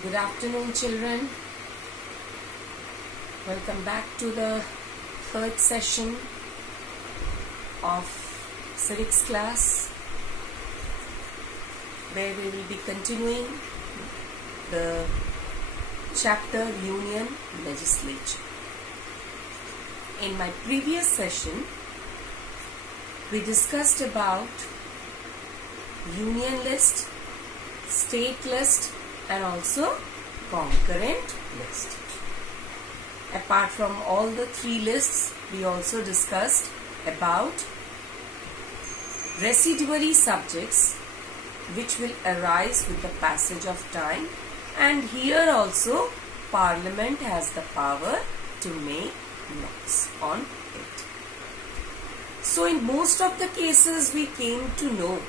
Good afternoon, children. Welcome back to the third session of civics class, where we will be continuing the chapter Union Legislature. In my previous session, we discussed about Union list, State list, and also concurrent list. Apart from all the three lists, we also discussed about residuary subjects which will arise with the passage of time, and here also Parliament has the power to make laws on it. So in most of the cases we came to know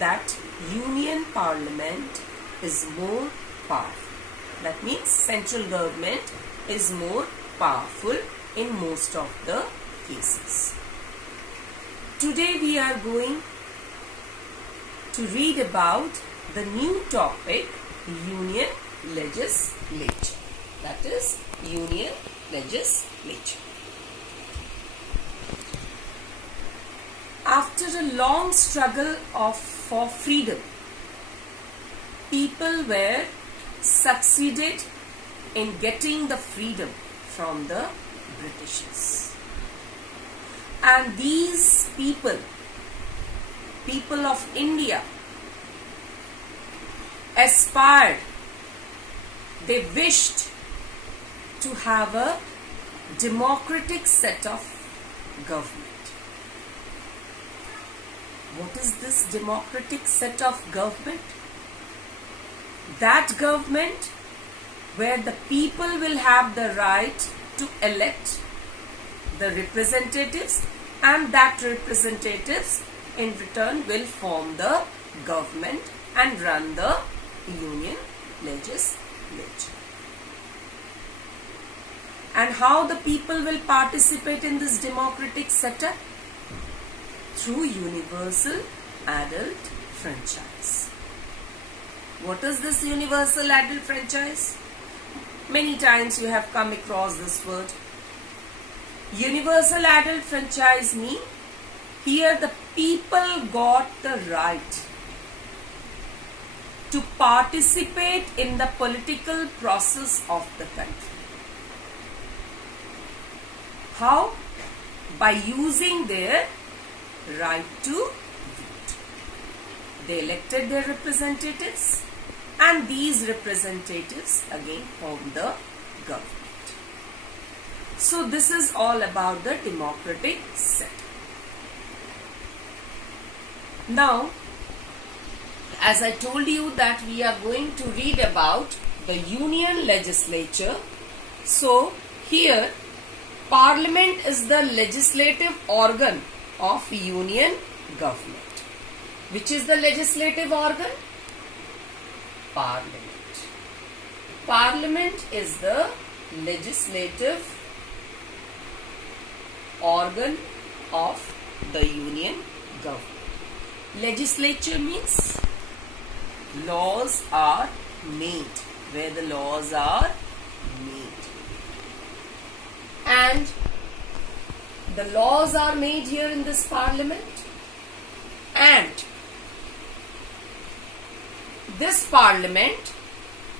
that Union Parliament is more powerful. That means central government is more powerful in most of the cases. Today we are going to read about the new topic, Union Legislature. That is Union Legislature. After a long struggle for freedom, people were succeeded in getting the freedom from the Britishers. And these people of India, aspired, they wished to have a democratic set of government. What is this democratic set of government? That government where the people will have the right to elect the representatives, and that representatives in return will form the government and run the Union Legislature. And how the people will participate in this democratic setup? Through universal adult franchise. What is this universal adult franchise? Many times you have come across this word. Universal adult franchise means here the people got the right to participate in the political process of the country. How? By using their right to vote. They elected their representatives, and these representatives again form the government. So this is all about the democratic setup. Now, as I told you that we are going to read about the Union Legislature. So here Parliament is the legislative organ of Union government. Which is the legislative organ? Parliament. Parliament is the legislative organ of the Union government. Legislature means laws are made, where the laws are made. And the laws are made here in this Parliament, and this Parliament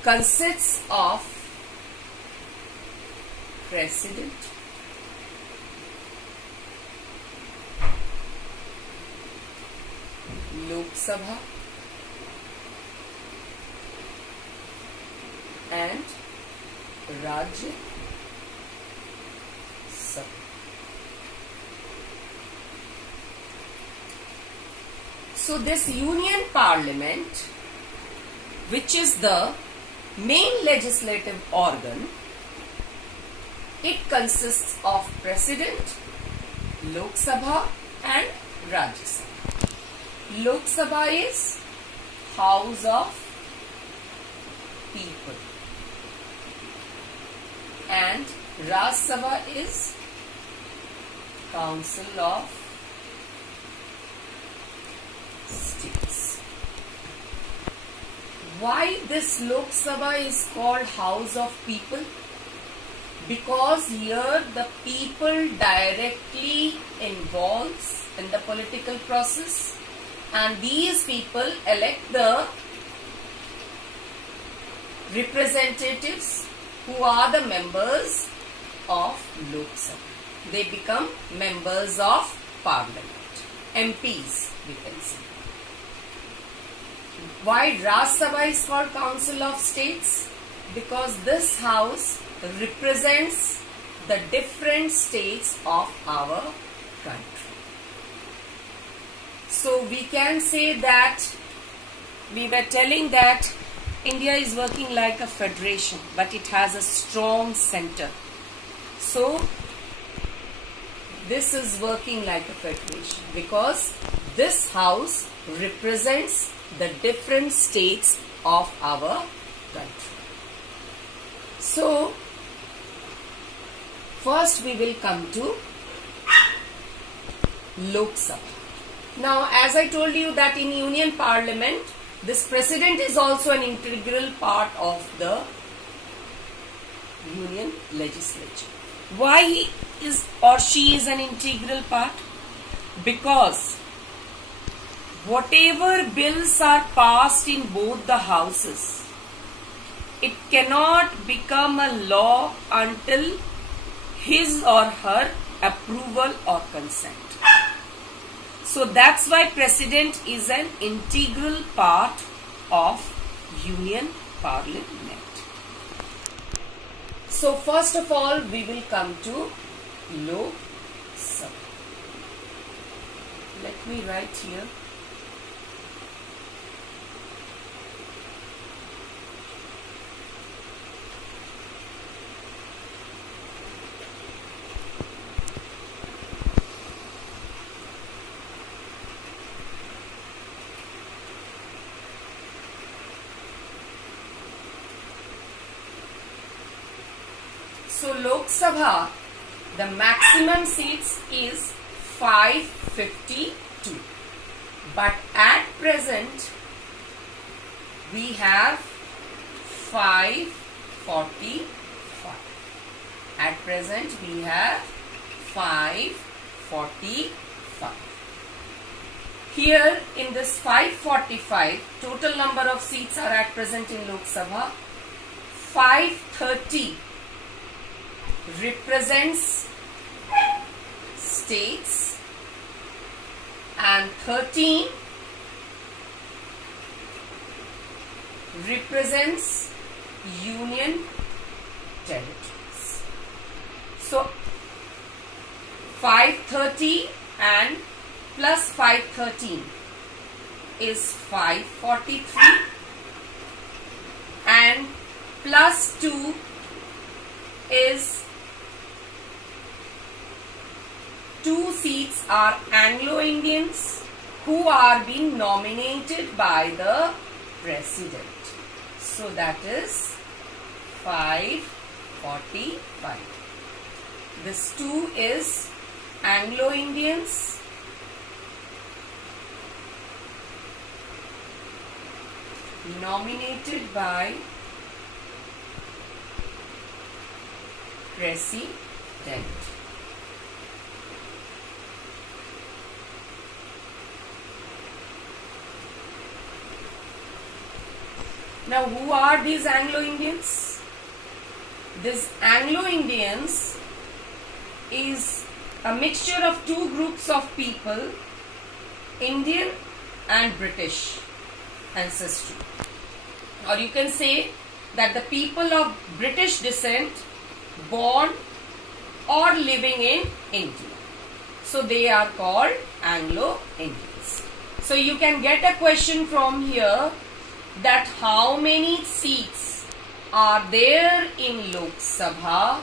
consists of President, Lok Sabha, and Rajya Sabha. So this Union Parliament, which is the main legislative organ, it consists of President, Lok Sabha and Rajya Sabha. Lok Sabha is House of People, and Rajya Sabha is Council of States. Why this Lok Sabha is called House of People? Because here the people directly involves in the political process, and these people elect the representatives who are the members of Lok Sabha. They become members of parliament, MPs we can say. Why Raj Sabha is called Council of States? Because this house represents the different states of our country. So we can say that we were telling that India is working like a federation, but it has a strong center. So this is working like a federation because this house represents the different states of our country. So first we will come to Lok Sabha. Now, as I told you that in Union Parliament, this President is also an integral part of the Union Legislature. Why he is or she is an integral part? Because whatever bills are passed in both the houses, it cannot become a law until his or her approval or consent. So that's why President is an integral part of Union Parliament. So first of all, we will come to Lok Sabha. Let me write here. So Lok Sabha, the maximum seats is 552. But at present, we have 545. At present, we have 545. Here in this 545, total number of seats are at present in Lok Sabha. 530 represents states and 13 represents union territories. So 530 and plus 513 is 543 and plus 2 is 2 seats are Anglo-Indians who are being nominated by the President. So that is 545. This 2 is Anglo-Indians nominated by President. Now, who are these Anglo-Indians? These Anglo-Indians is a mixture of 2 groups of people, Indian and British ancestry. Or you can say that the people of British descent born or living in India. So they are called Anglo-Indians. So you can get a question from here that how many seats are there in Lok Sabha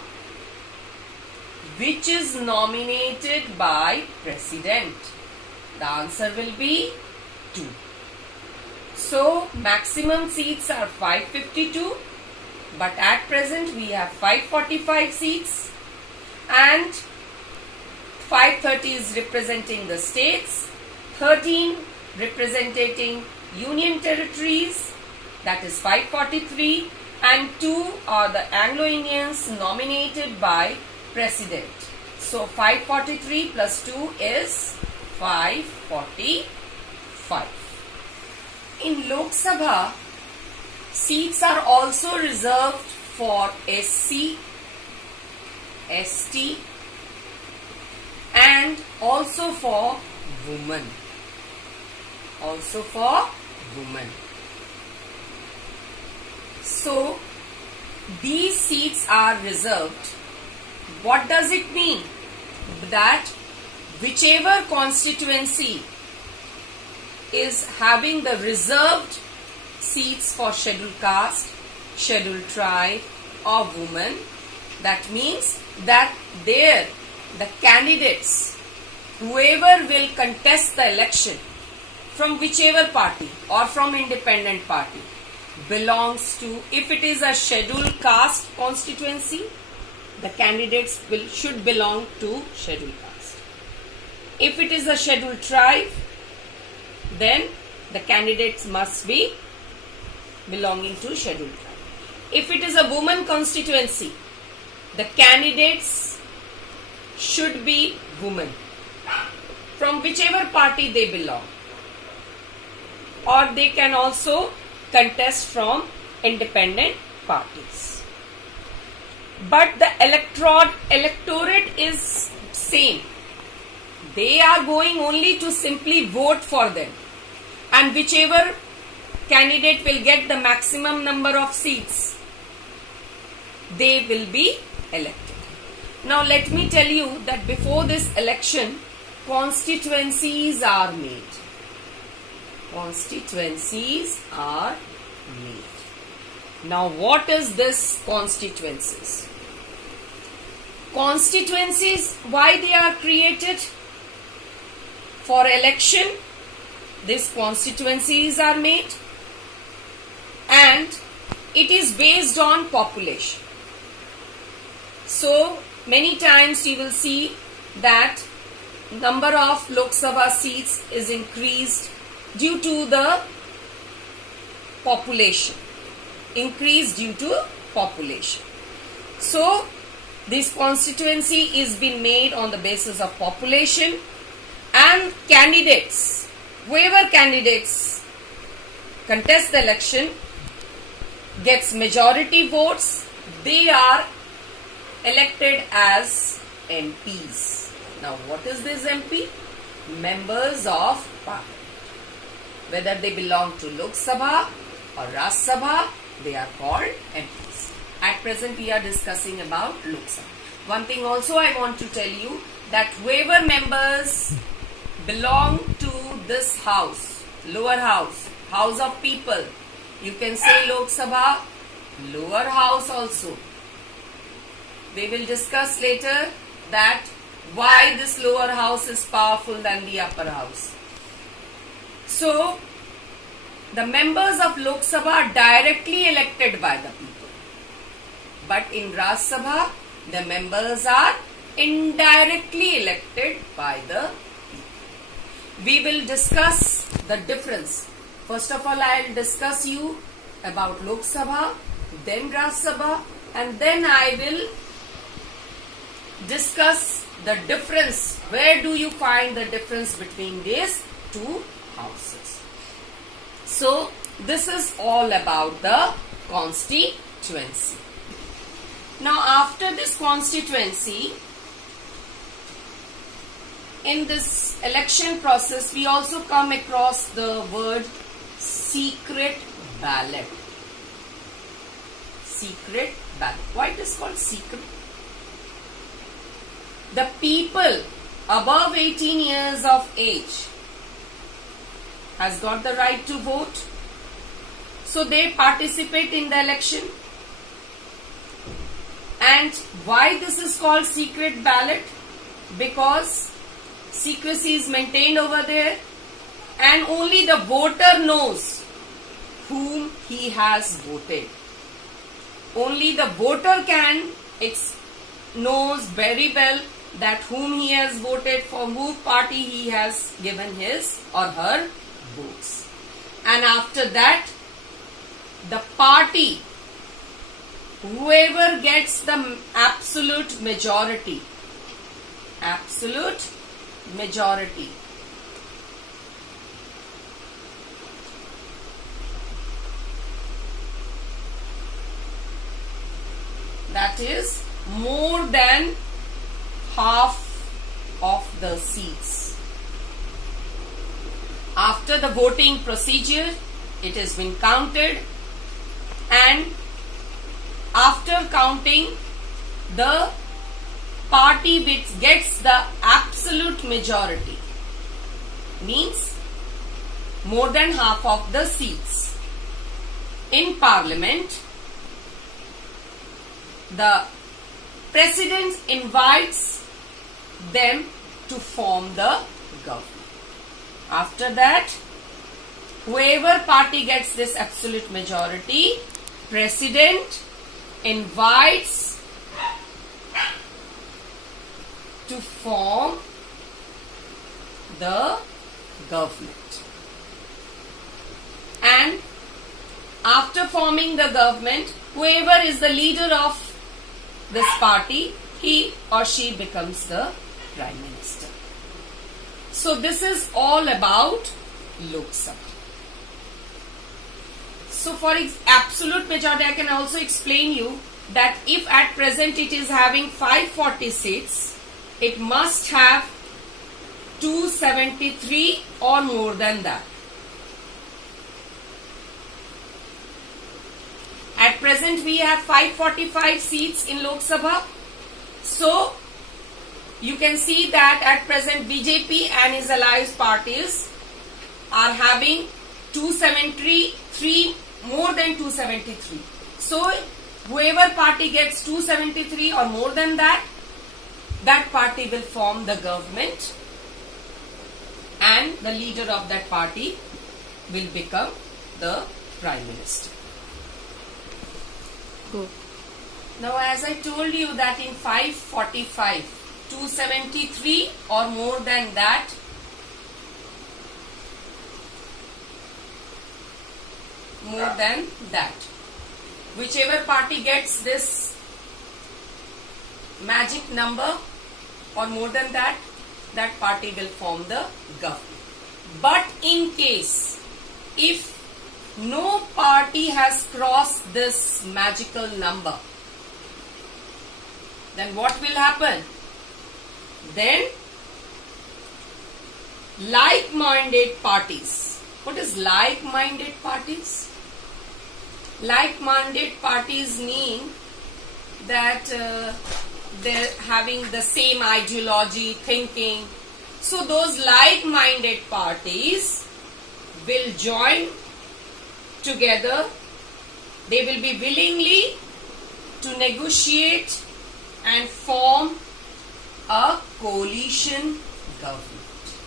which is nominated by President? The answer will be 2. So maximum seats are 552, but at present we have 545 seats and 530 is representing the states, 13 representing union territories, that is 543, and 2 are the Anglo-Indians nominated by President. So 543 plus 2 is 545. In Lok Sabha, seats are also reserved for SC, ST and also for women. So these seats are reserved. What does it mean? That whichever constituency is having the reserved seats for scheduled caste, scheduled tribe or women, that means that there the candidates, whoever will contest the election from whichever party or from independent party, belongs to, if it is a scheduled caste constituency, the candidates should belong to scheduled caste. If it is a scheduled tribe, then the candidates must be belonging to scheduled tribe. If it is a woman constituency, the candidates should be women from whichever party they belong, or they can also contest from independent parties. But the electorate is same. They are going only to simply vote for them, and whichever candidate will get the maximum number of seats, they will be elected. Now let me tell you that before this election, constituencies are made. Now what is this constituencies? Constituencies, why they are created? For election, these constituencies are made, and it is based on population. So many times you will see that number of Lok Sabha seats is increased due to the population. So this constituency is being made on the basis of population, and candidates, whoever candidates contest the election, gets majority votes, they are elected as MPs. Now what is this MP? Members of Parliament. Whether they belong to Lok Sabha or Raj Sabha, they are called MPs. At present we are discussing about Lok Sabha. One thing also I want to tell you, that whoever members belong to this house, lower house, house of people, you can say Lok Sabha, lower house also. We will discuss later that why this lower house is powerful than the upper house. So, the members of Lok Sabha are directly elected by the people. But in Raj Sabha, the members are indirectly elected by the people. We will discuss the difference. First of all, I will discuss you about Lok Sabha, then Raj Sabha, and then I will discuss the difference. Where do you find the difference between these two houses? So, this is all about the constituency. Now, after this constituency, in this election process, we also come across the word secret ballot. Secret ballot. Why it is called secret? The people above 18 years of age has got the right to vote. So they participate in the election. And why this is called secret ballot? Because secrecy is maintained over there, and only the voter knows whom he has voted. Only the voter knows very well that whom he has voted, for whose party he has given his or her votes. And after that, the party, whoever gets the absolute majority, that is more than half of the seats. After the voting procedure, it has been counted, and after counting, the party which gets the absolute majority, means more than half of the seats in parliament, the president invites them to form the government. After that, whoever party gets this absolute majority, president invites to form the government. And after forming the government, whoever is the leader of this party, he or she becomes the Prime Minister. So this is all about Lok Sabha. So for absolute majority, I can also explain you that if at present it is having 540 seats, it must have 273 or more than that. At present we have 545 seats in Lok Sabha. So you can see that at present BJP and his allied parties are having 273, more than 273. So whoever party gets 273 or more than that, that party will form the government, and the leader of that party will become the Prime Minister. Go. Now, as I told you that in 545, 273 or more than that, whichever party gets this magic number or more than that, that party will form the government. But in case if no party has crossed this magical number, then what will happen? Then like-minded parties. What is like-minded parties? Like-minded parties mean that they're having the same ideology, thinking. So those like-minded parties will join together. They will be willingly to negotiate and form a coalition government.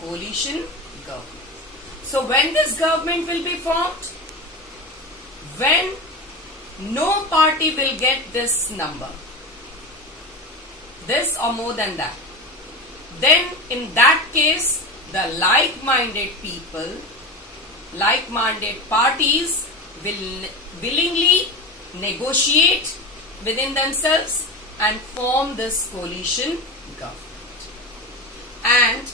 Coalition government. So when this government will be formed? When no party will get this number, this or more than that, then in that case the like-minded people, like-minded parties will willingly negotiate within themselves and form this coalition government. And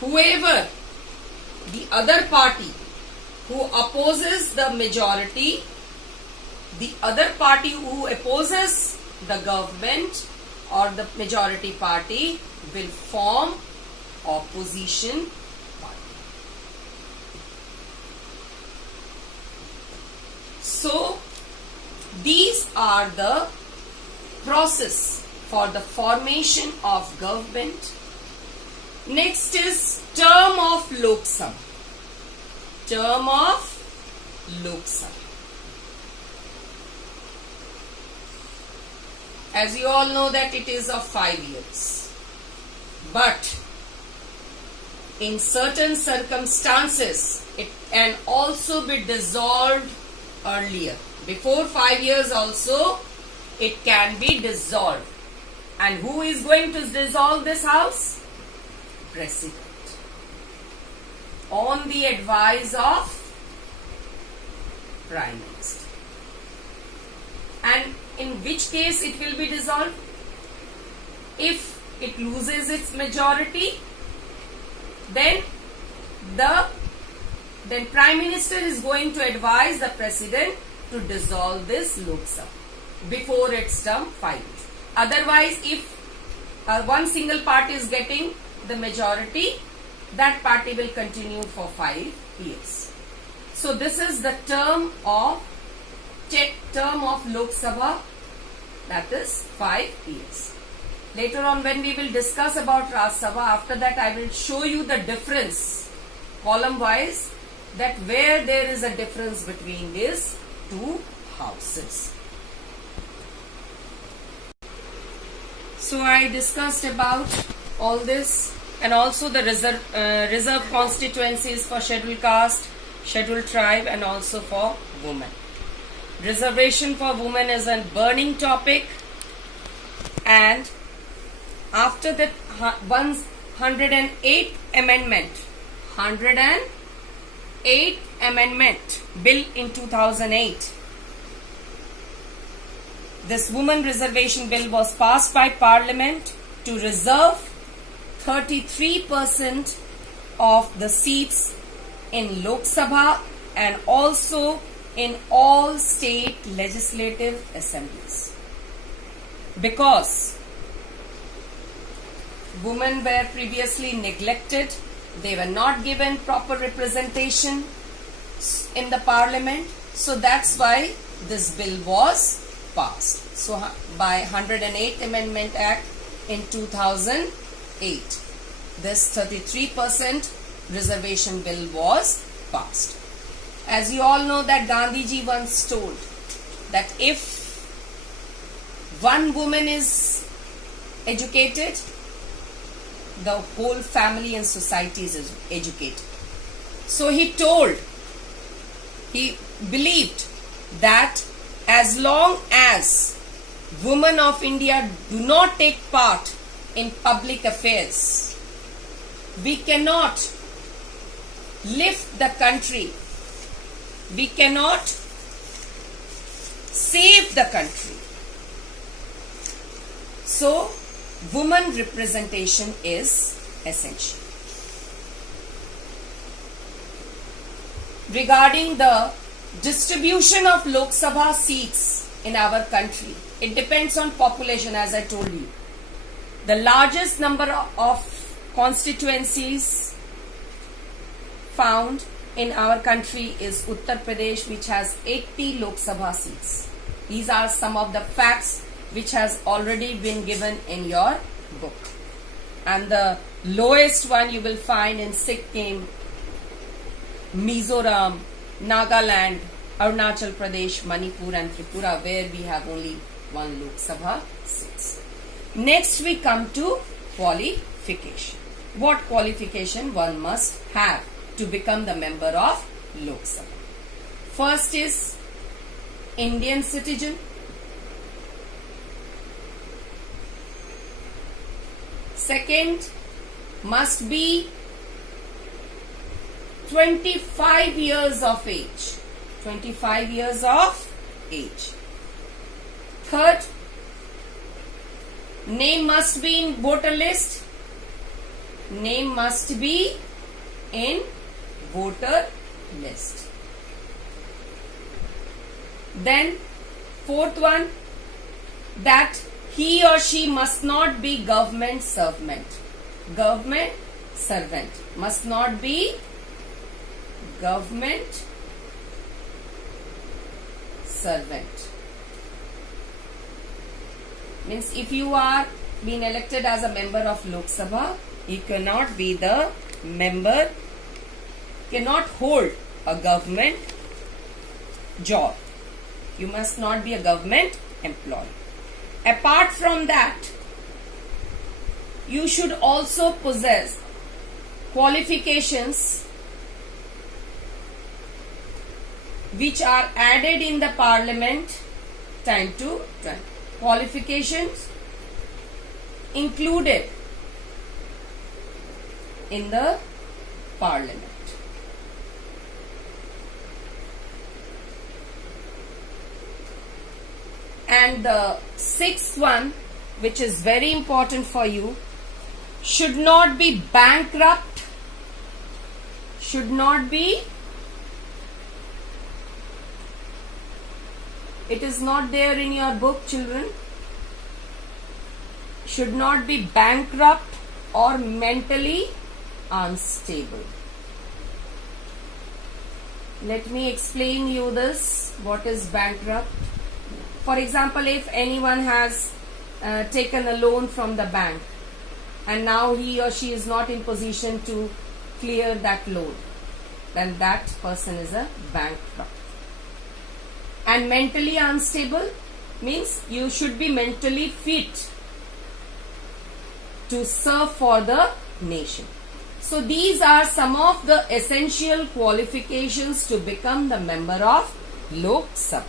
whoever, the other party who opposes the majority, the other party who opposes the government or the majority party will form opposition party. So these are the process for the formation of government. Next is term of Lok Sabha. Term of Lok Sabha. As you all know that it is of 5 years. But in certain circumstances, it can also be dissolved earlier. Before 5 years also, it can be dissolved. And who is going to dissolve this house? President. On the advice of Prime Minister. And in which case it will be dissolved? If it loses its majority, then Prime Minister is going to advise the President to dissolve this Lok Sabha before its term 5 years. Otherwise, if one single party is getting the majority, that party will continue for 5 years. So this is the term of Lok Sabha, that is 5 years. Later on, when we will discuss about Raj Sabha, after that I will show you the difference column wise, that where there is a difference between these two houses. So I discussed about all this, and also the reserve constituencies for scheduled caste, scheduled tribe, and also for women. Reservation for women is a burning topic, and after that 108th amendment, 108th amendment bill in 2008, this women reservation bill was passed by Parliament to reserve 33% of the seats in Lok Sabha and also in all state legislative assemblies, because women were previously neglected, they were not given proper representation in the Parliament, so that's why this bill was passed. So by 108th Amendment Act in 2008, this 33% reservation bill was passed. As you all know that Gandhiji once told that if one woman is educated, the whole family and society is educated. So he believed that as long as women of India do not take part in public affairs, we cannot lift the country, we cannot save the country. So women representation is essential. Regarding the distribution of Lok Sabha seats in our country, it depends on population, as I told you. The largest number of constituencies found in our country is Uttar Pradesh, which has 80 Lok Sabha seats. These are some of the facts which has already been given in your book. And the lowest one you will find in Sikkim, Mizoram, Nagaland, Arunachal Pradesh, Manipur and Tripura, where we have only one Lok Sabha seats. Next we come to qualification. What qualification one must have to become the member of Lok Sabha? First is Indian citizen. Second, must be 25 years of age. 25 years of age. Third, name must be in voter list. Name must be in voter list. Then, fourth one, that he or she must not be government servant. Government servant. Must not be government servant. Means if you are being elected as a member of Lok Sabha, you cannot be the member, cannot hold a government job. You must not be a government employee. Apart from that, you should also possess qualifications which are added in the Parliament time to time. Qualifications included in the Parliament. And the sixth one, which is very important for you, should not be bankrupt, should not be, it is not there in your book, children, should not be bankrupt or mentally unstable. Let me explain you this, what is bankrupt. For example, if anyone has taken a loan from the bank and now he or she is not in position to clear that loan, then that person is a bankrupt. And mentally unstable means you should be mentally fit to serve for the nation. So these are some of the essential qualifications to become the member of Lok Sabha.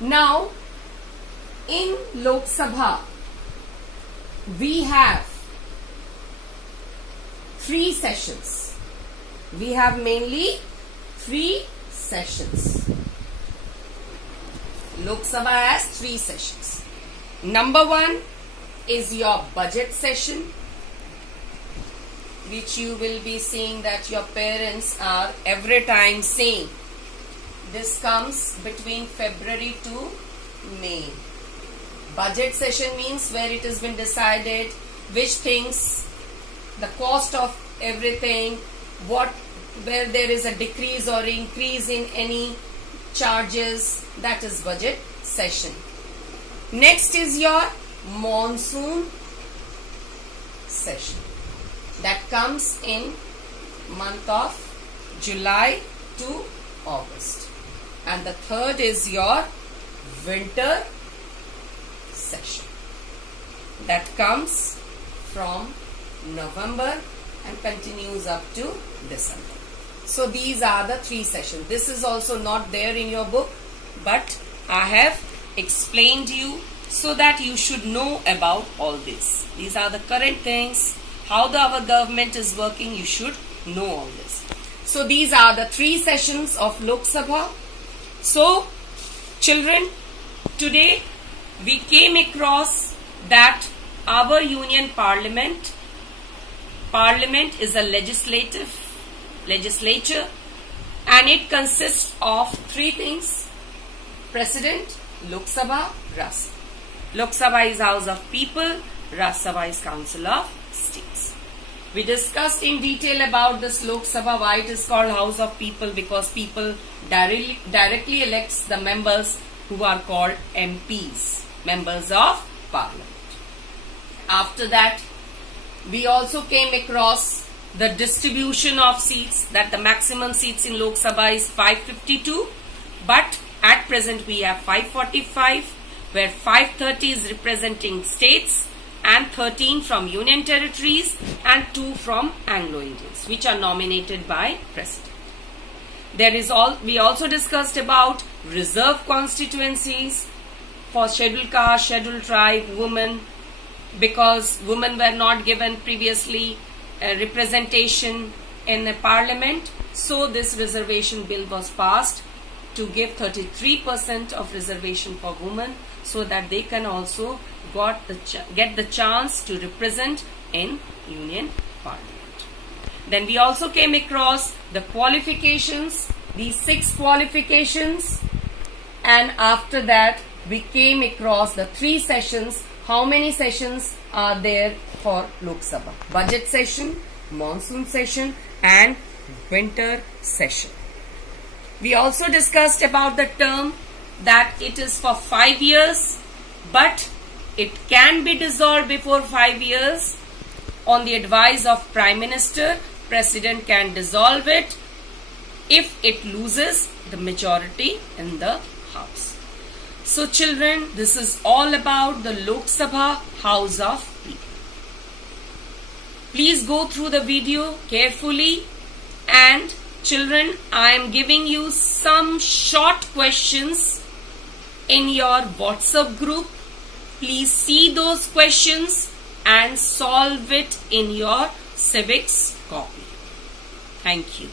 Now, in Lok Sabha, we have 3 sessions. We have mainly 3 sessions. Lok Sabha has 3 sessions. Number 1 is your budget session, which you will be seeing that your parents are every time saying. This comes between February to May. Budget session means where it has been decided which things, the cost of everything, where there is a decrease or increase in any charges, that is budget session. Next is your monsoon session. That comes in month of July to August. And the third is your winter session. That comes from November and continues up to December. So these are the 3 sessions. This is also not there in your book, but I have explained you so that you should know about all this. These are the current things, how our government is working, you should know all this. So these are the 3 sessions of Lok Sabha. So children, today we came across that our Union Parliament is a legislature, and it consists of 3 things: President, Lok Sabha, Raj Sabha. Lok Sabha is House of People, Raj Sabha is Council of States. We discussed in detail about this Lok Sabha, why it is called House of People, because people directly elects the members who are called MPs, members of Parliament. After that, we also came across the distribution of seats, that the maximum seats in Lok Sabha is 552, but at present we have 545, where 530 is representing states and 13 from Union territories and 2 from Anglo-Indians, which are nominated by President. We also discussed about reserve constituencies for scheduled caste, scheduled tribe, women, because women were not given previously representation in the parliament. So this reservation bill was passed to give 33% of reservation for women, so that they can also get the chance to represent in Union Parliament. Then we also came across the qualifications, these 6 qualifications, and after that we came across the 3 sessions. How many sessions are there for Lok Sabha? Budget session, monsoon session and winter session. We also discussed about the term that it is for 5 years, but it can be dissolved before 5 years. On the advice of Prime Minister, President can dissolve it if it loses the majority in the House. So children, this is all about the Lok Sabha, House of People. Please go through the video carefully, and children, I am giving you some short questions in your WhatsApp group. Please see those questions and solve it in your civics copy. Thank you.